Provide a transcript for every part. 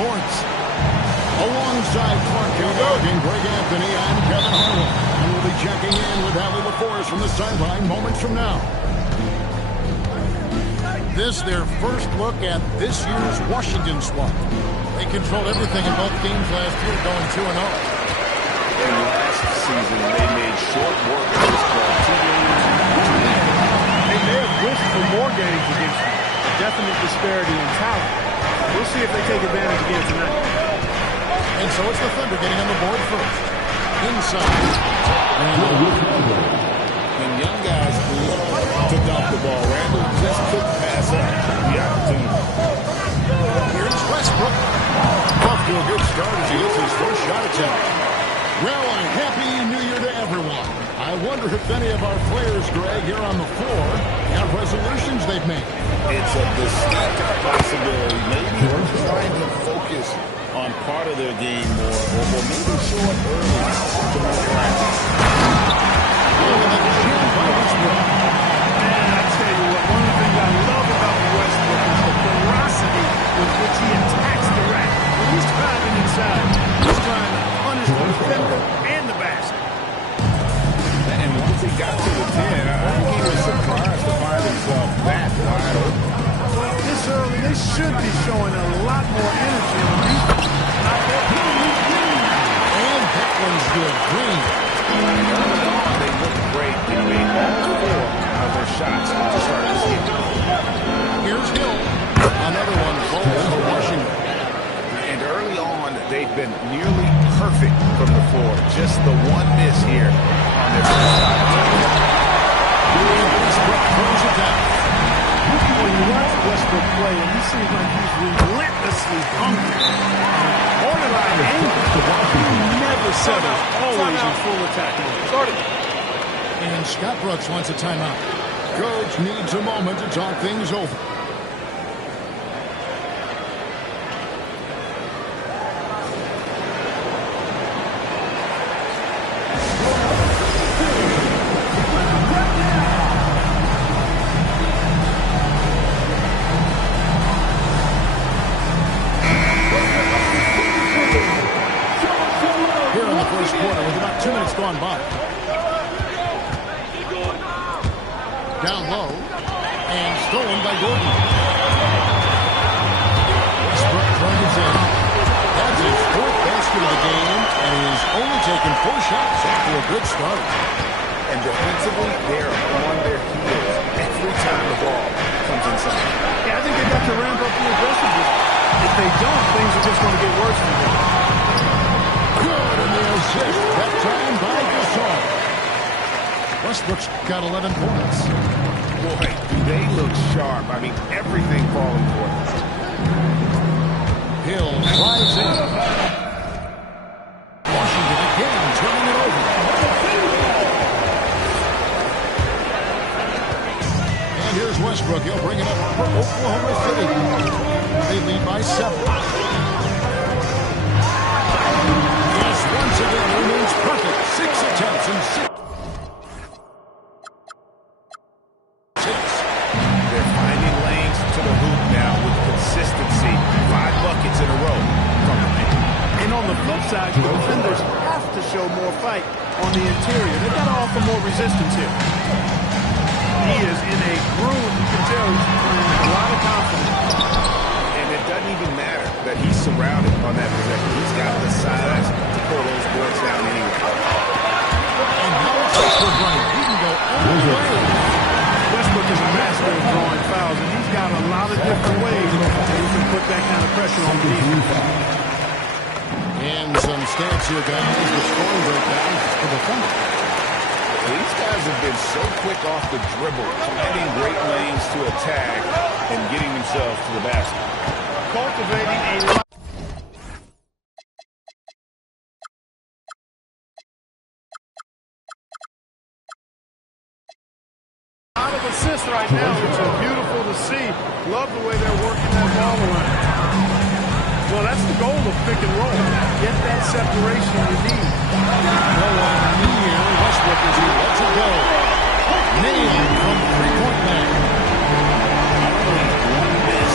boards. Alongside Clark Kellogg and Greg Anthony, I'm Kevin Harlan. And we'll be checking in with Allie LaForest from the sideline moments from now. This their first look at this year's Washington squad. They controlled everything in both games last year, going 2-0. And last season, they made short work of this club. 2 games. They may have wished for more games against them. A definite disparity in talent. We'll see if they take advantage again tonight. And so it's the Thunder getting on the board first. Inside. When young guys to dump the ball, Randall just couldn't pass up the opportunity. Here's Westbrook. Off to a good start as he hits his first shot attempt. Well, a happy New Year to everyone. I wonder if any of our players, Greg, here on the floor have resolutions they've made. It's a distinct possibility. Maybe they're trying to focus on part of their game more, or maybe show up early to more practice. Man, I tell you what, one of the things I love about Westbrook is the ferocity with which he attacks the rack. When he's driving inside, he's trying to punish the defender and the basket. And once he got to the 10, I think he was surprised to find himself that wide open. Well, this early, they should be showing a lot more energy on defense. And that one's good. Green. They look great. They made all 4 of their shots to start this game. Here's Hill. Another one falls for Washington. And early on, they've been nearly perfect from the floor. Just the one miss here on their first shot. Westbrook throws it down. When you watch Westbrook play, and he seems like he's relentlessly hungry. Borderline angry. He never settles, always in full attack mode. Started. And Scott Brooks wants a timeout. Coach needs a moment to talk things over. Here in the first quarter with about 2 minutes gone by. Down low, and stolen by Gordon. Westbrook drives in. That's his 4th basket of the game, and he's only taken 4 shots after a good start. And defensively, they're on their heels every time the ball comes inside. Yeah, I think they got to ramp up the aggressiveness. If they don't, things are just going to get worse for them. Good in the assist, that time by Gasol. Westbrook's got 11 points. Boy, do they look sharp. I mean, everything falling for them. Hill drives in. Washington again turning it over. And here's Westbrook. He'll bring it up for Oklahoma City. They lead by 7. Yes, once again, remains perfect. 6 attempts and 6. They're finding lanes to the hoop now with consistency. 5 buckets in a row from the paint. And on the flip side, the defenders have to show more fight on the interior. They've got to offer more resistance here. He is in a groove. You can tell he's playing with a lot of confidence. And it doesn't even matter that he's surrounded on that possession. He's got the size to pull those boards down anyway. And now it's Westbrook running. He can go all the way. Westbrook is a master of drawing fouls, and he's got a lot of different ways that he can put that kind of pressure on the defense. And some stats here, guys. The scoring breakdown for the Thunder. These guys have been so quick off the dribble, finding great lanes to attack and getting themselves to the basket. Cultivating a lot of assists right now, which is beautiful to see. Love the way they're working that ball around. Well, that's the goal of pick and roll. Get that separation you need. Westbrook as he lets it go. Nailed from 3-point line. Only 1 miss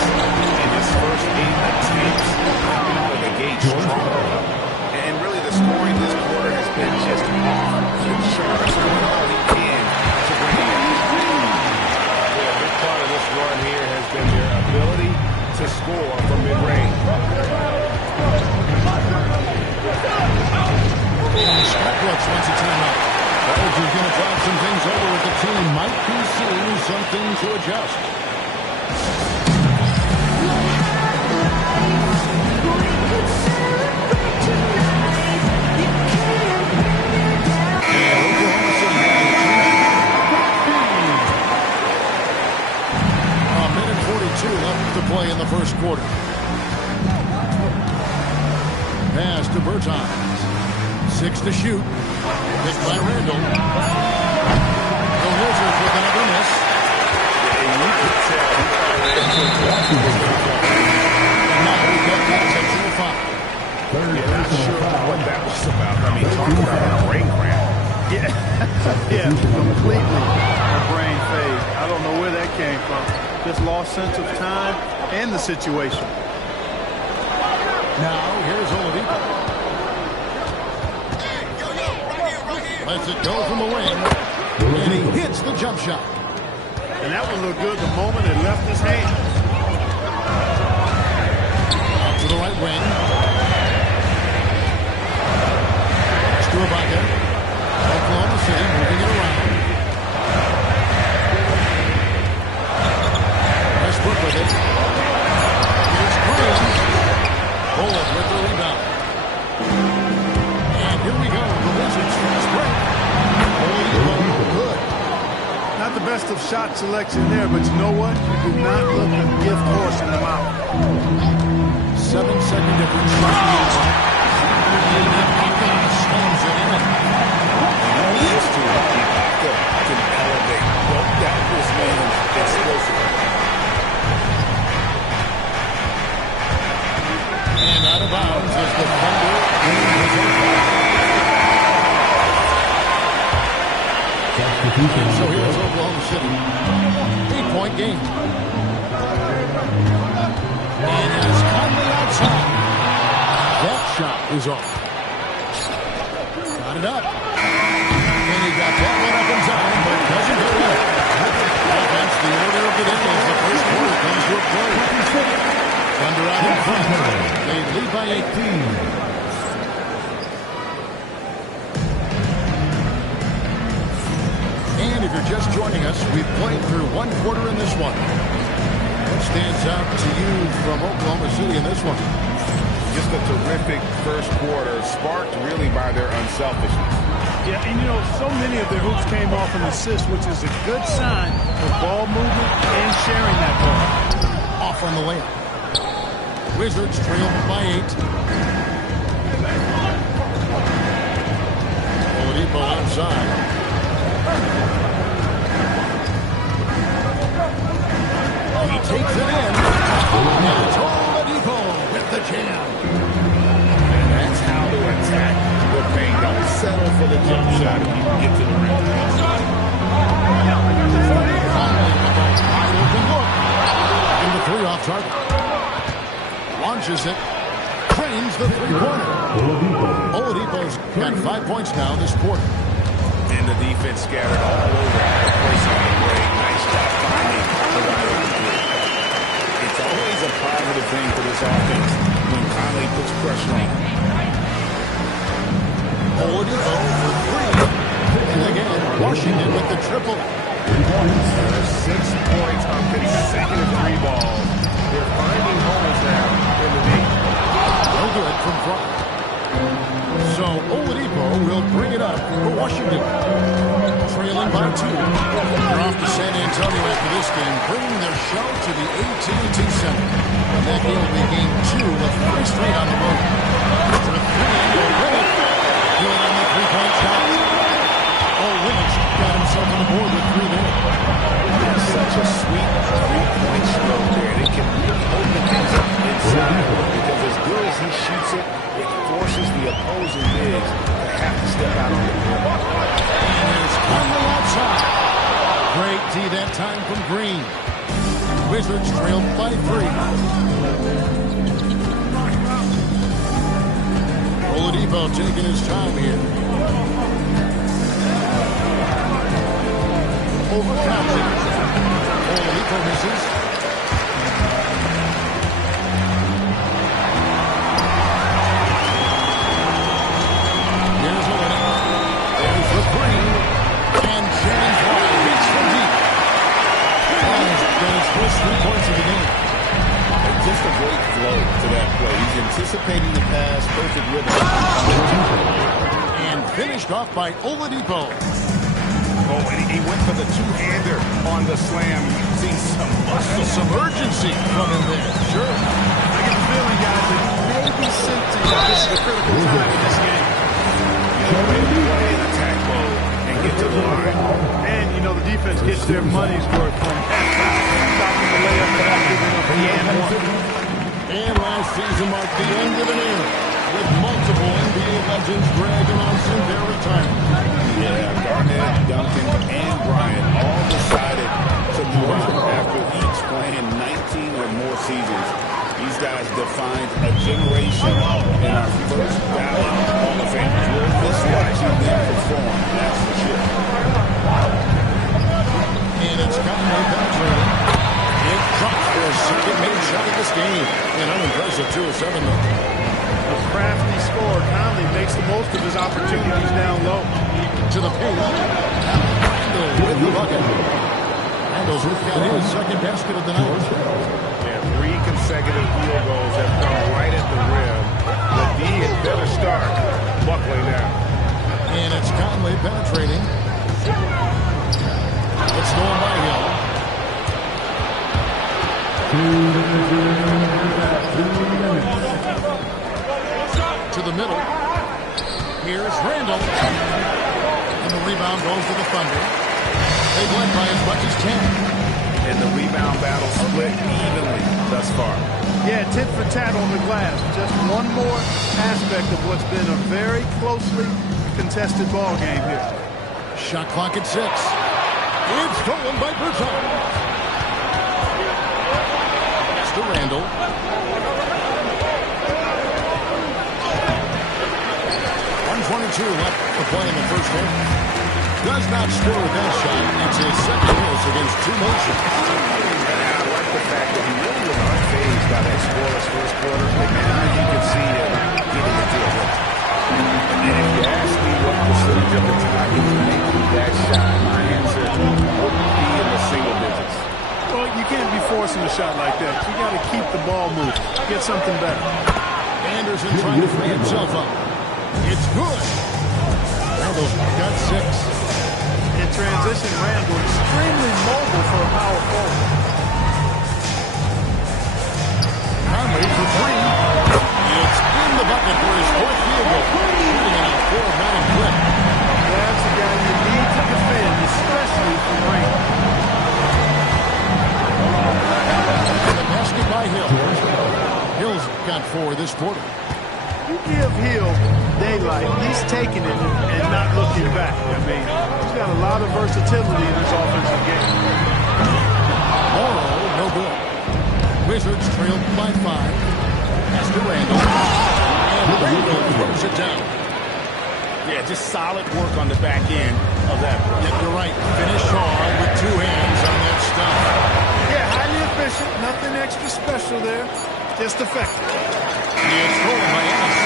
in his first 8 attempts. score from mid-range. Scott Brooks wants a timeout. Bulls is going to drive some things over with the team. Might be seeing something to adjust. Left to play in the first quarter. Pass to Bertans. 6 to shoot. Picked by Randall. The Wizards with another miss. And you can tell and now we've got the intentional foul. not sure what that was about. I mean, talk about a brain cramp. Yeah, completely a brain fade. I don't know where that came from. Just lost sense of time and the situation. Now, here's Oladipo. Lets it go from the wing. And he hits the jump shot. And that one looked good the moment it left his hand. Out to the right wing. Throwback G2. Oklahoma City moving it around. Westbrook with it. Here's Green. Bulls with the rebound. And here we go. The Wizards fast break. Good. Not the best of shot selection there, but you know what? You do not look a gift horse in the mouth. 7-second difference. Slams it in. These two, Ibaka can elevate. Don't doubt this man's explosive. And out of bounds is the Thunder. And so here's Oklahoma City. 8-point game. And as Conley outside. That shot is off. Got it up. And he got that one up in time, but doesn't get it. That's the order of the day as the first quarter comes to a close. Thunder out in front. They lead by 18. And if you're just joining us, we've played through one quarter in this one. What stands out to you from Oklahoma City in this one? Just a terrific first quarter, sparked really by their unselfishness. Yeah, and you know, so many of their hoops came off an assist, which is a good sign of ball movement and sharing that ball. Off on the layup. Wizards trail by 8. Oladipo outside. He takes it in. And it's Oladipo with the jam. And that's how to attack the paint. Don't settle for the jump shot if you can get to the rim. High open look. And the 3 off target. Launches it. Cranes the 3-pointer. Oladipo's got 5 points now this quarter. And the defense scattered all over the place on the break. Nice job finding the wide open three. It's always a positive thing for this offense when Conley puts pressure on him. Oladipo for 3. And again, Washington with the triple. 6 points on consecutive 3 balls. They're finding holes now in the league. No good from front. So Oladipo will bring it up for Washington. Trailing by 2. They're off to San Antonio after this game, bringing their show to the AT&T Center. And that game will be game 2 of 3 straight on the road. For 3, they'll win it. Do it on the 3-point shot. Willis got himself on the board with 3 there. That's such a sweet 3-point stroke there. They can really open things up inside because as good as he shoots it, it forces the opposing bigs to have to step out on the rim. And there's Conley outside. Great D that time from Green. Wizards trail by 3. Oladipo taking his time here. Over Conley. Oladipo misses. first 3 points of the game. And just a great flow to that play. He's anticipating the pass, perfect rhythm. And finished off by Oladipo. Oh, and he went for the two-hander on the slam, using some muscle. Some urgency from him there. Sure. I get the feeling, guys, that he may be sensing that this is a critical time in this game. Way to play in attack mode and get to the line. And, you know, the defense gets their money's worth from stopping the layup without giving up the and one. And last season marked the end of an era, with multiple NBA legends Greg announcing their retirement. Yeah, Garnett, Duncan, and Bryant all decided to move on after each playing 19 or more seasons. These guys defined a generation in our first ballot Hall of Famers. We'll miss watching them perform, that's for sure. And it's Conley penetrating. It drops for a second made shot of this game. An unimpressive 2 of 7 though. A crafty scorer. Conley makes the most of his opportunities down low. To the paint. Randall with the bucket. Randall's got his second basket of the night. Yeah, 3 consecutive field goals have come right at the rim. The D had better start buckling now. And it's Conley penetrating. It's going by Hill. To the middle. Here's Randall. And the rebound goes to the Thunder. They've led by as much as 10. And the rebound battle split evenly thus far. Yeah, tit for tat on the glass. Just one more aspect of what's been a very closely contested ball game here. Shot clock at 6. It's stolen by Berton. Pass to Randall. 1:22 left to play in the first half. Does not score with that shot. It's his second miss against 2 nations. I like the fact that he really was unfazed by that scoreless first quarter. And now you can see him getting into a rhythm. And then if you ask me what percentage of the time he was making that shot, my answer would be in the single digits. Well, you can't be forcing a shot like that. You got to keep the ball moving. Get something better. Anderson trying to free himself up. It's good. Randall's got 6. In transition, Randall extremely mobile for a power forward. Conley for 3. It's in the bucket for his 4th field goal. Shooting at a 4-9 clip. That's a guy you need to defend, especially from range. And the basket by Hill. Hill's got 4 this quarter. You give Hill daylight, he's taking it and not looking back. I mean, he's got a lot of versatility in his offensive game. Morrow, no good. Wizards trailed by 5. Pass to Randall. And Randall throws it down. Yeah, just solid work on the back end of that. Yeah, you're right. Finish hard with 2 hands on that stuff. Yeah, highly efficient. Nothing extra special there. Just effective. It's scored by Ennis.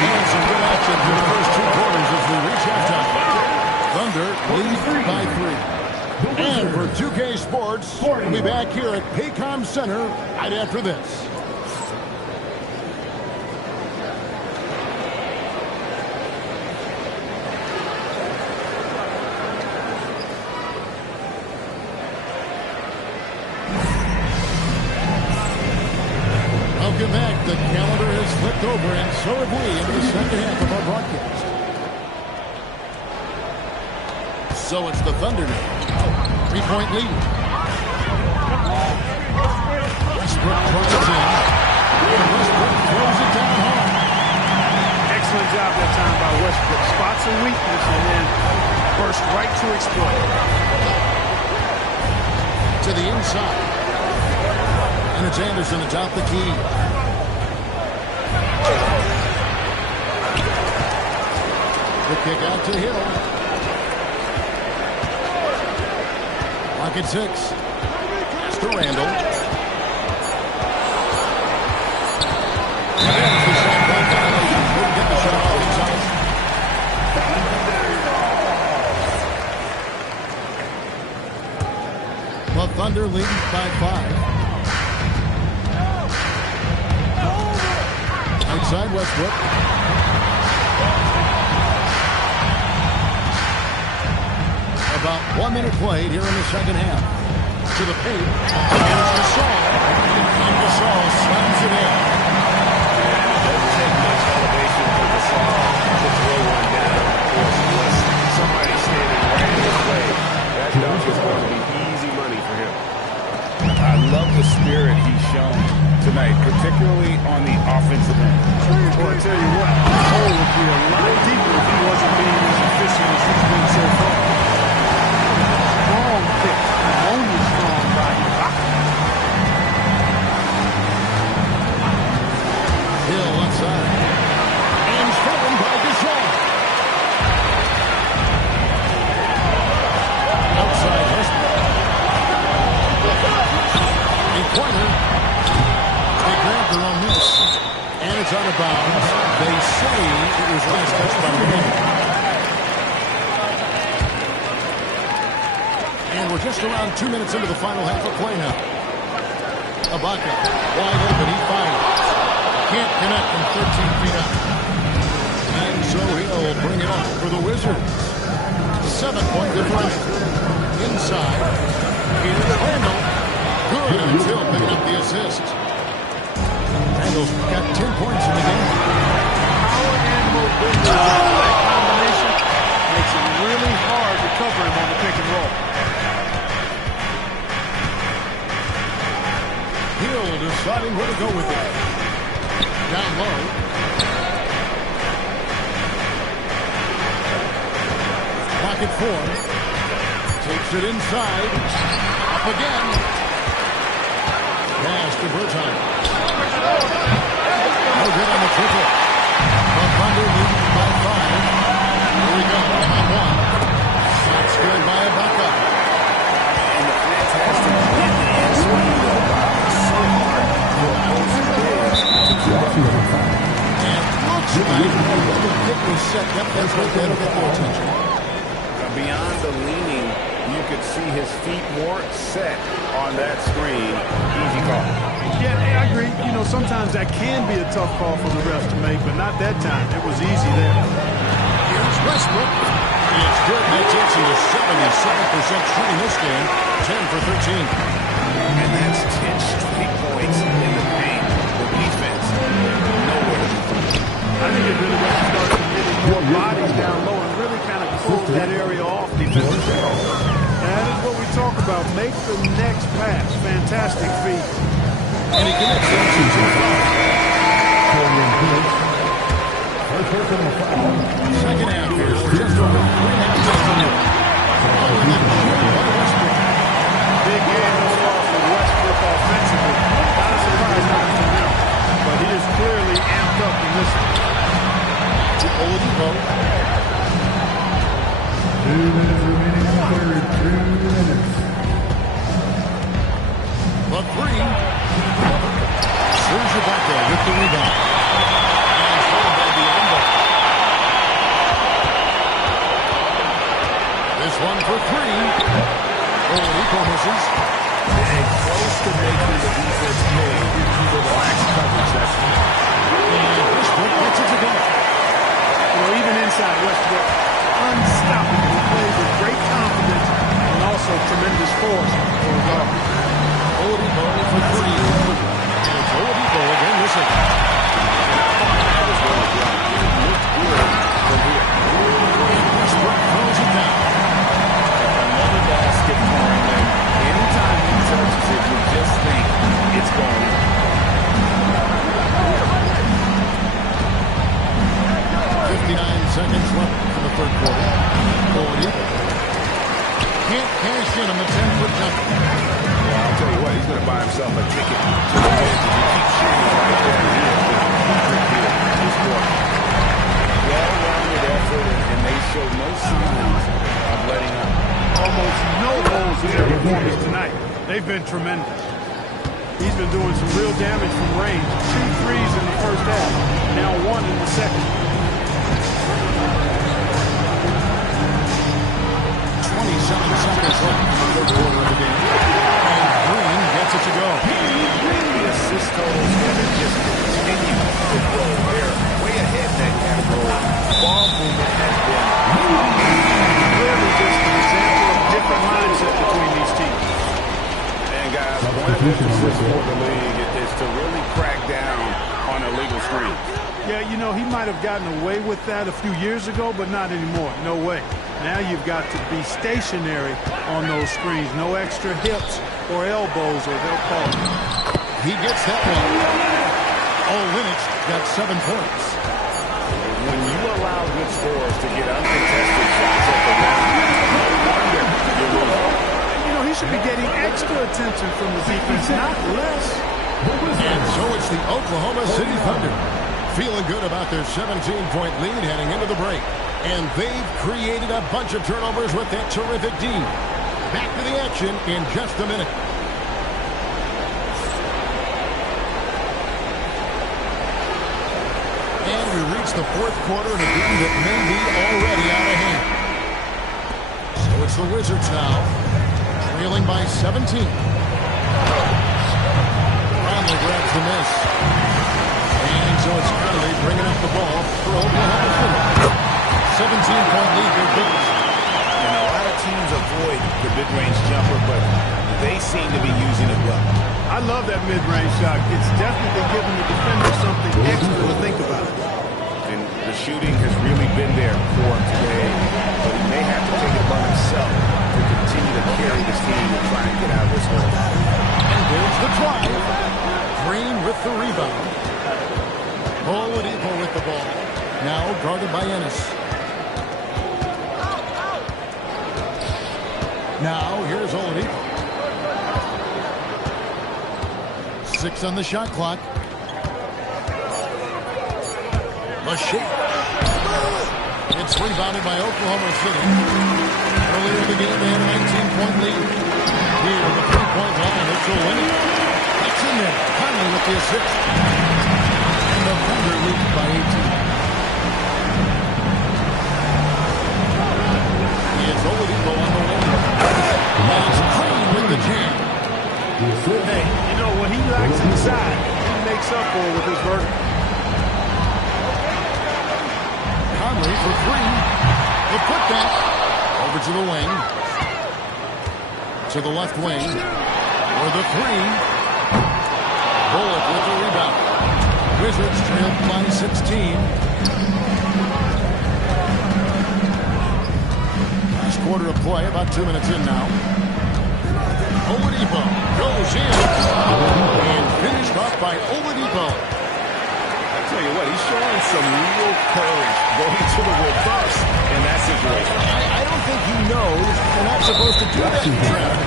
And some good action for the first 2 quarters as we reach halftime. Thunder lead by 3. And for 2K Sports, we'll be back here at Paycom Center right after this. Welcome back. The calendar has flipped over, and so have we into the second half of our broadcast. So it's the Thunder now. 3-point lead. Westbrook throws it in. And Westbrook throws it down hard. Excellent job that time by Westbrook. Spots a weakness and then burst right to exploit. To the inside. And it's Anderson atop the key. The kick out to Hill. Clock at 6. Pass to Randall. And there's the shot clock violation. Couldn't get the shot off his own. The Thunder lead by 5. Outside Westbrook. About 1 minute played here in the second half. To the paint. Here's Gasol. And Gasol slams it in. It doesn't take much elevation for Gasol to throw one down. Of course, unless somebody's standing right in his way, that dunk is going to be easy money for him. I love the spirit he's shown tonight, particularly on the offensive end. Well, I tell you what, the hole would be a lot deeper if he wasn't being as efficient as he's been so far. Strong pick, only strong by Ibaka. Hill outside. And stolen by Gasol. Outside Westbrook. A pointer. They grabbed their own miss. And it's out of bounds. They say it was last touched by Miami. And we're just around 2 minutes into the final half of play now. Ibaka, wide open, he fires. Can't connect from 13 feet out. And so he'll bring it up for the Wizards. 7-point differential. Inside. Here's Randall. Good until picking up the assist. Randall's got 10 points in the game. Power and mobility. That combination makes it really hard to cover him on the pick and roll. Hill deciding where to go with it. Down low. Pocket 4. Takes it inside. Up again. Pass to Berton. No good on the triple. The Thunder leading by 5. Here we go. On 1. That's good by Ibaka. And the fantastic hit and swing of Ibaka is so hard for opposing players to keep up with. And looks like another pick was set up. That's what that'll get their attention. Beyond the leaning, you could see his feet more set on that screen. Easy call. Yeah, I agree. You know, sometimes that can be a tough call for the refs to make, but not that time. It was easy there. Here's Westbrook. It's good. That takes him to 77% shooting this game. 10 for 13. And that's 10 straight points in the paint. The defense, nowhere to be found. I think it really was to start getting more bodies down low and really kind of close that area off defensively. That is what we talk about. Make the next pass. Fantastic feat. And he connects the second half here. Just over 3.5 minutes in here. Big game thus far for Westbrook offensively. Not a surprise coming from him, but he is clearly amped up in this one. Oladipo. 2 minutes remaining in the third. 2 minutes. The 3. Serge Ibaka with the rebound. And followed by Biombo. This one for 3. Oladipo misses. And close to making the defense pay for the lax coverage. That's And Westbrook gets it to go. You know, even inside Westbrook, unstoppable. He plays with great confidence and also tremendous force for his offense. Oladipo for 3. And it's Oladipo again missing. that was going to drop. It looked good from here. And Westbrook throws it down. Another basket for him. And anytime he touches it, you just think it's going in. 59 seconds left in the third quarter. Oladipo can't cash in on the 10-foot jumper. Well, I'll tell you what, he's going to buy himself a ticket to the bench if he keeps shooting like that. He is going to be here this quarter. Well-rounded effort, and they show no signs of letting up. Almost no holes in their performance tonight. They've been tremendous. He's been doing some real damage from range. 2 threes in the first half, now 1 in the second. 27 seconds left in the third quarter of the game. And One of the emphasis for the league is to really crack down on illegal screens. Yeah, you know, he might have gotten away with that a few years ago, but not anymore. No way. Now you've got to be stationary on those screens. No extra hips or elbows, or they'll call it. He gets that one. Linux got 7 points. When you allow good scores to get uncontested shots at the rim, no wonder you're losing. You know, he should be getting extra attention from the defense, not less. And so it's the Oklahoma City Thunder feeling good about their 17-point lead heading into the break. And they've created a bunch of turnovers with that terrific D. Back to the action in just a minute. And we reach the fourth quarter in a game that may be already out of hand. So it's the Wizards now, trailing by 17. Conley grabs the miss. And so it's Conley bringing up the ball for Oklahoma City. 17-point lead, their biggest. And a lot of teams avoid the mid-range jumper, but they seem to be using it well. I love that mid-range shot. It's definitely giving the defender something extra to think about. And the shooting has really been there for him today, but he may have to take it upon himself to continue to carry this team and try and get out of this hole. And there's the drive. Green with the rebound. Oladipo with the ball. Now guarded by Ennis. Now here's Oladipo. 6 on the shot clock. Lachey. It's rebounded by Oklahoma City. Earlier in the game, they had a 19-point lead. Here, the 3-point line, it's Oladipo. That's in there. Conley with the assist. And the Thunder lead by 18. It's Oladipo on the wing. And it's Green with the jam. Hey, you know, what he lacks inside, he makes up for with his vertical. Conley for 3. The putback. Over to the wing. To the left wing. For the 3. Bullock with the rebound. Wizards trail by 16. Quarter of play, about 2 minutes in now. Oladipo goes in and finished off by Oladipo. I tell you what, he's showing some real courage going to the reverse in that situation. I don't think he knows they're not supposed to do that in traffic.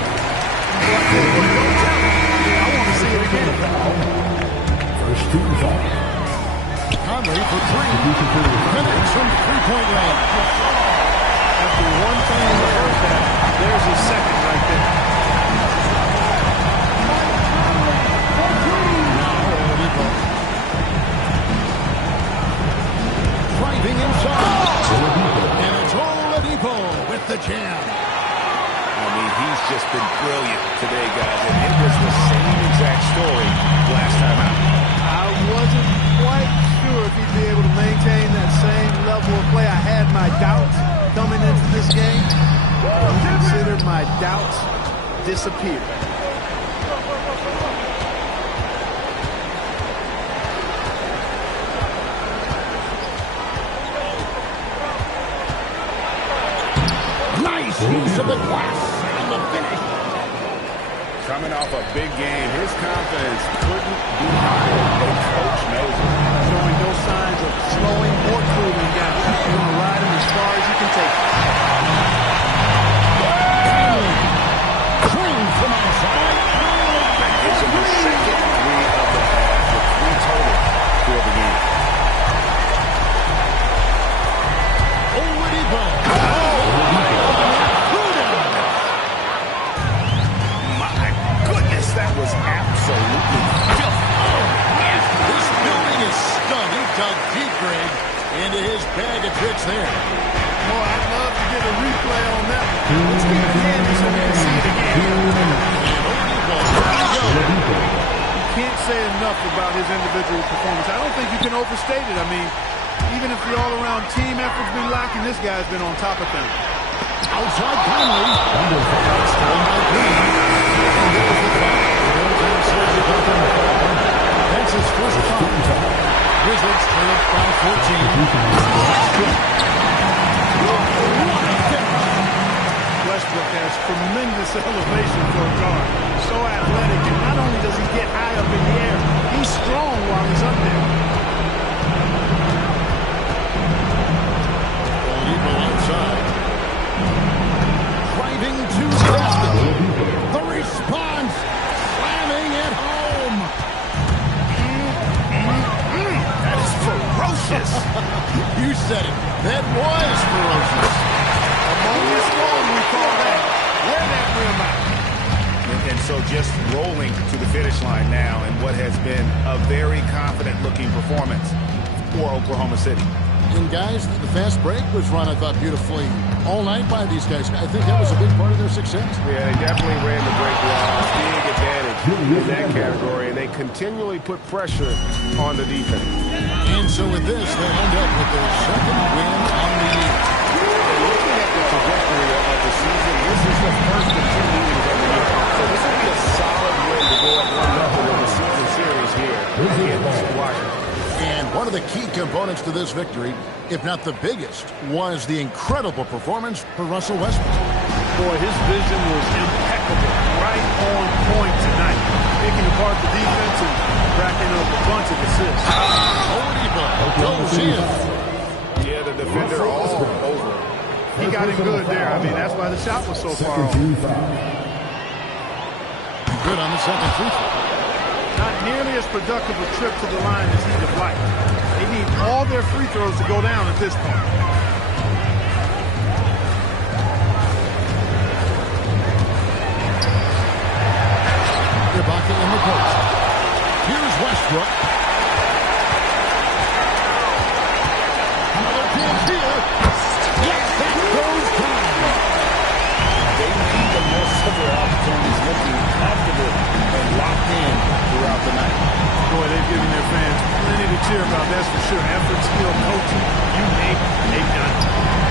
I want to see it again. First team foul. Conley for 3. Finished from 3-point range. After one thing in the first half, there's his second right there. Now Oladipo. Driving inside. And it's Oladipo with the jam. I mean, he's just been brilliant today, guys. And it was the same exact story last time out. I wasn't quite sure if he'd be able to maintain that same level of play. I had my doubts coming into this game. Consider my doubts disappear. Nice use of the glass and the finish. Coming off a big game, his confidence couldn't be higher. The coach knows it. Showing no signs of slowing or cooling down. You're going to ride him as far as you can take him. Clean from outside. That gives him the second 3 of the half, with 3 total for the game. Oladipo. My goodness, that was absolutely filthy. This building is stunned. He dug deep, Greg, into his bag of tricks there. Boy, I'd love to get a replay on that. Let's get it handy so we can see it again. You can't say enough about his individual performance. I don't think you can overstate it. I mean, even if the all-around team effort's been lacking, this guy's been on top of things. Outside Conley. Stolen by Green. And there's the foul. Tremendous elevation for a guard. So athletic, and not only does he get high up in the air, he's strong while he's up there. Oladipo outside. Driving to the basket. The response. Slamming it home. That is ferocious. You said it. That was ferocious. Ammonia storm, we call that. Wear that rim out. And so just rolling to the finish line now in what has been a very confident-looking performance for Oklahoma City. And guys, the fast break was run, I thought, beautifully all night by these guys. I think that was a big part of their success. Yeah, they definitely ran the break well. Big advantage in that category, and they continually put pressure on the defense. And so with this, they'll end up with their second win on the year. And looking at the trajectory of the season, this is the first of 2 meetings of the year. So this will be a solid win to go up 1-0 in the season series here against Washington. And one of the key components to this victory, if not the biggest, was the incredible performance for Russell Westbrook. Boy, his vision was impeccable, right on point tonight. Picking apart the defense and racking up a bunch of assists. Oladipo goes in. Yeah, the defender all over. He got him good there. I mean, that's why the shot was so far off. Good on the second free throw. Not nearly as productive a trip to the line as he'd have liked. They need all their free throws to go down at this point. Ibaka in the post. Here's Westbrook. Another chance here. Yes, that goes down. They made the most of their opportunities, looking comfortable and locked in throughout the night. Boy, they've given their fans plenty to cheer about, that's for sure. Effort, skill, coaching, you name it, they've done it.